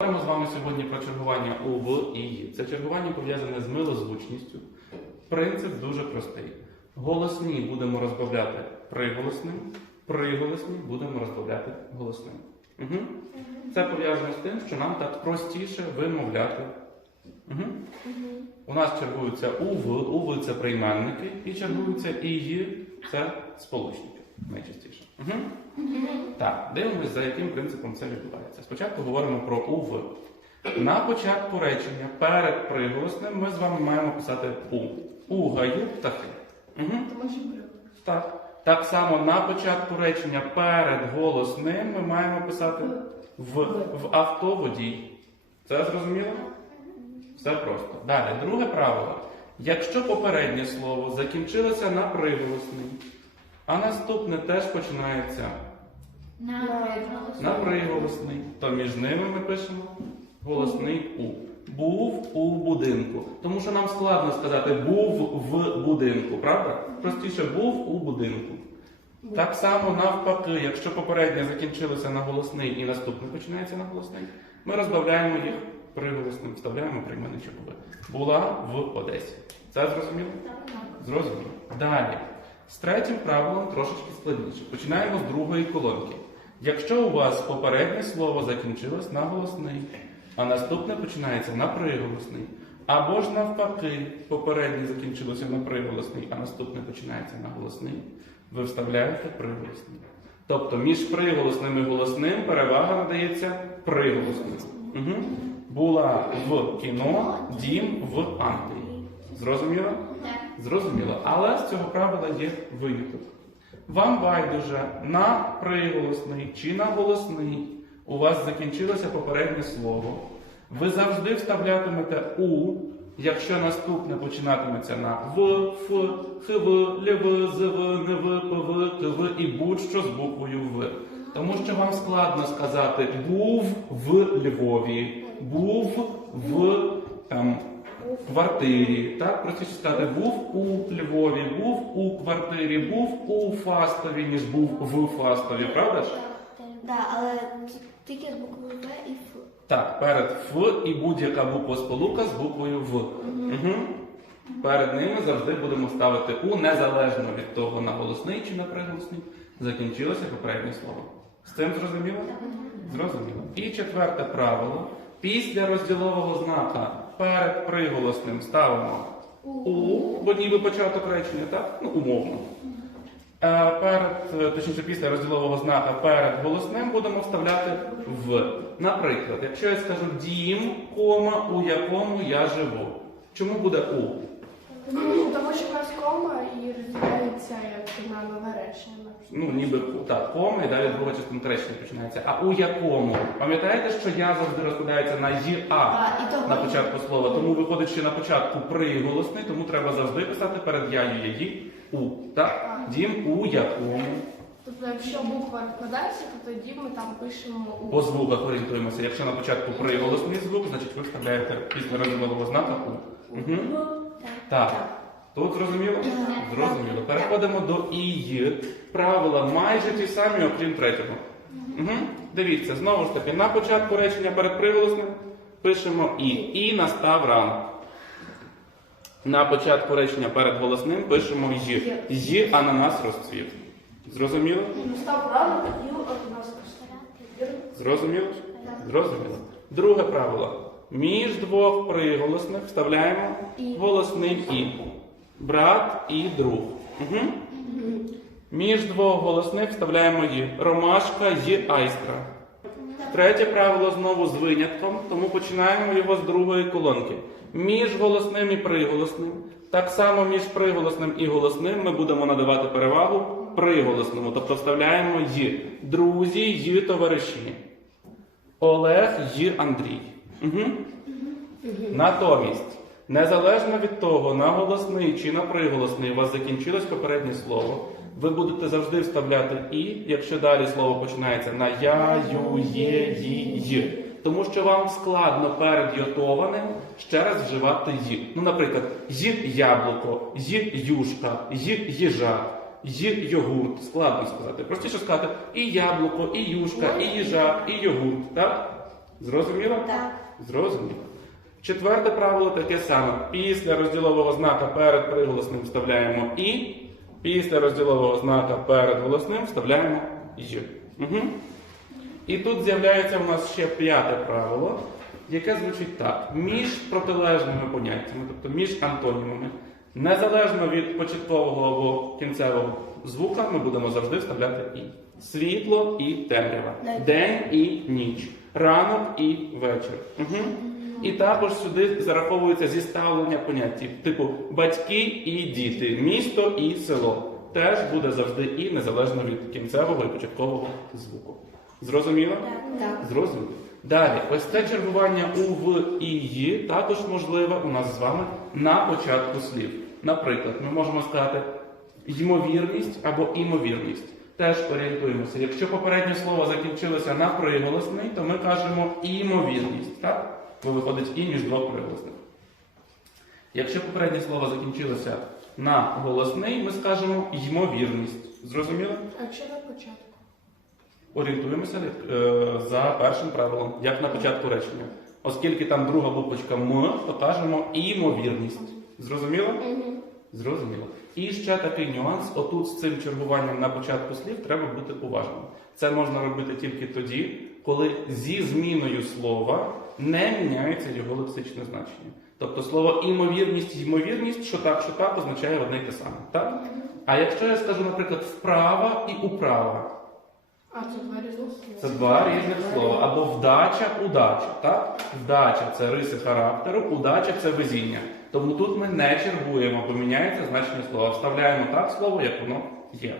Говоримо з вами сьогодні про чергування у, в і «ї». Це чергування пов'язане з милозвучністю. Принцип дуже простий. Голосні будемо розбавляти приголосним, приголосні будемо розбавляти голосним. Угу. Це пов'язано з тим, що нам так простіше вимовляти. Угу. У нас чергуються УВ, УВ це прийменники, і чергуються і «ї» це сполучники найчастіше. Угу. Так, дивимось, за яким принципом це відбувається. Спочатку говоримо про УВ. На початку речення перед приголосним ми з вами маємо писати У. У гаю птахи. Угу. Так. Так само на початку речення перед голосним ми маємо писати в, в авто водій. Це зрозуміло? Все просто. Далі, друге правило. Якщо попереднє слово закінчилося на приголосний, а наступне теж починається на приголосний, то між ними ми пишемо голосний У. Був у будинку. Тому що нам складно сказати був в будинку, правда? Простіше був у будинку. Так само навпаки, якщо попереднє закінчилося на голосний і наступне починається на голосний, ми розбавляємо їх приголосним, вставляємо прийменничок «в». Була в Одесі. Це зрозуміло? Зрозуміло. Далі. З третім правилом трошечки складніше. Починаємо з другої колонки. Якщо у вас попереднє слово закінчилось на голосний, а наступне починається на приголосний, або ж навпаки, попереднє закінчилося на приголосний, а наступне починається на голосний, ви вставляєте приголосний. Тобто між приголосним і голосним перевага надається приголосним. Угу. Була в кіно, дім в Англії. Зрозуміло? Зрозуміло. Але з цього правила є виняток. Вам байдуже на приголосний чи на голосний у вас закінчилося попереднє слово. Ви завжди вставлятимете У, якщо наступне починатиметься на В, Ф, ХВ, ЛВ, ЗВ, НВ, ПВ, КВ і будь-що з буквою В. Тому що вам складно сказати був в Львові, був в там, квартирі. Так, простіше сказати, був у Львові, був у квартирі, був у Фастові, ніж був в Фастові, правда ж? Так, але тільки з буквою В і Ф. Так, перед Ф і будь-яка буква сполука з буквою В. Угу. Перед ними завжди будемо ставити У, незалежно від того, на голосний чи на приголосний, закінчилося попереднє слово. З цим зрозуміло? Зрозуміло. І четверте правило. Після розділового знака перед приголосним ставимо У, бо ніби початок речення, так? Ну, умовно. Е, Перед, е, точніше, після розділового знака перед голосним будемо вставляти в. Наприклад, якщо я скажу дім, кома, у якому я живу. Чому буде у? Ну, тому що у нас кома і розділяється як на нове речення. Ну, ніби так, кома, і далі друга частина речення починається. А у якому? Пам'ятаєте, що я завжди розкладається на ї а А, і того на початку слова. Тому виходить, що на початку приголосний, тому треба завжди писати перед яю її у. Так? Дім у якому. Тобто, якщо буква розкладається, то тоді ми там пишемо у. По звуках орієнтуємося. Якщо на початку приголосний звук, значить ви вставляєте після розділового знака у. Угу. Так. Тут зрозуміло? Зрозуміло. Переходимо до ІЙ. Правила майже ті самі, окрім третього. Угу. Дивіться, знову ж таки, на початку речення перед приголосним пишемо І. І настав ранок. На початку речення перед голосним пишемо Й. Й ананас розцвів. Зрозуміло? Став ранок і от у Зрозуміло? Зрозуміло. Друге правило. Між двох приголосних вставляємо голосний і. Брат і друг. Угу. Між двох голосних вставляємо і. Ромашка і айстра. Третє правило знову з винятком, тому починаємо його з другої колонки. Між голосним і приголосним. Так само між приголосним і голосним ми будемо надавати перевагу приголосному, тобто вставляємо й. Друзі, й товариші. Олег й Андрій. Угу. Натомість, незалежно від того, на голосний чи на приголосний у вас закінчилось попереднє слово, ви будете завжди вставляти і, якщо далі слово починається на я, ю, є, ї, й. Тому що вам складно перед йотованим ще раз вживати й. Ну, наприклад, й яблуко, й юшка, й їжак, й йогурт. Складно сказати. Простіше сказати і яблуко, і юшка, і їжак, і йогурт. Так? Зрозуміло? Так. Зрозуміло. Четверте правило таке саме. Після розділового знака перед приголосним вставляємо і. Після розділового знака перед голосним вставляємо й. Угу. І тут з'являється у нас ще п'яте правило, яке звучить так: між протилежними поняттями, тобто між антонімами, незалежно від початкового або кінцевого звука, ми будемо завжди вставляти і. Світло і темрява, день і ніч, ранок і вечір. Угу. І також сюди зараховується зіставлення поняттів, типу батьки і діти, місто і село. Теж буде завжди і незалежно від кінцевого і початкового звуку. Зрозуміло? Так. Зрозуміло. Далі, ось це чергування у в і ї також можливе у нас з вами на початку слів. Наприклад, ми можемо сказати ймовірність або імовірність. Теж орієнтуємося. Якщо попереднє слово закінчилося на приголосний, то ми кажемо імовірність. Так? Бо виходить і між двох приголосних. Якщо попереднє слово закінчилося на голосний, ми скажемо ймовірність. Зрозуміло? А якщо на початку? Орієнтуємося е, за першим правилом, як на початку речення. Оскільки там друга буквочка М, то кажемо імовірність. Зрозуміло? Зрозуміло. І ще такий нюанс: отут з цим чергуванням на початку слів треба бути уважним. Це можна робити тільки тоді, коли зі зміною слова не міняється його лексичне значення. Тобто слово імовірність, ймовірність, що так, що так, означає одне й те саме. Так? А якщо я скажу, наприклад, вправа і управа, А, це два різних слова. це два різних слова. Або вдача, удача. Так? Вдача це риси характеру, удача це везіння. Тому тут ми не чергуємо, бо міняється значення слова. Вставляємо так слово, як воно є.